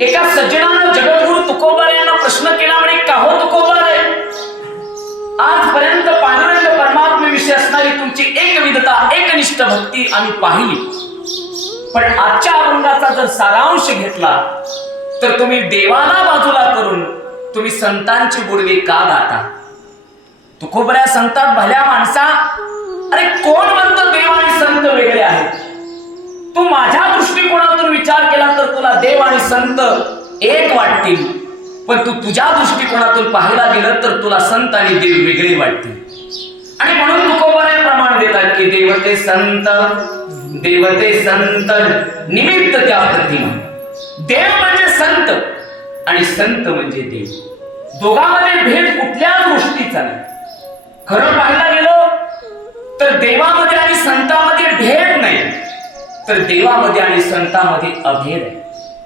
एका सज्जनानं जगद्गुरु तुकोबार यांना प्रश्न केला म्हणे का हो तुकोबार? आजपर्यंत पांडुरंग परमात्मेविषयी असणारी तुमची एकविधता एकनिष्ठ भक्ती आम्ही पाहिली. पण आजच्या अभंगाचा जर सारांश घेतला तर तुम्ही देवाला बाजूला करून तुम्ही संतांची बुडवे का गाता तुकोबऱ्या संतात भल्या माणसा अरे कोण म्हणतो देव आणि संत वेगळे आहेत? तू माझ्या दृष्टिकोनातून विचार केला तर तुला देव आणि संत एक वाटतील. पण तू तुझ्या दृष्टिकोनातून पाहायला गेलं तर तुला संत आणि देव वेगळे वाटतील. आणि म्हणून तुकोबारे प्रमाण देतात की देवते संत देवते संत निमित्त त्या प्रतिमा. देव म्हणजे संत आणि संत म्हणजे देव. दोघांमध्ये भेद कुठल्या गोष्टीचा नाही. खरं पाहायला गेलो तर देवामध्ये आणि संतामध्ये तर देवामध्ये आणि संतामध्ये अभेद आहे.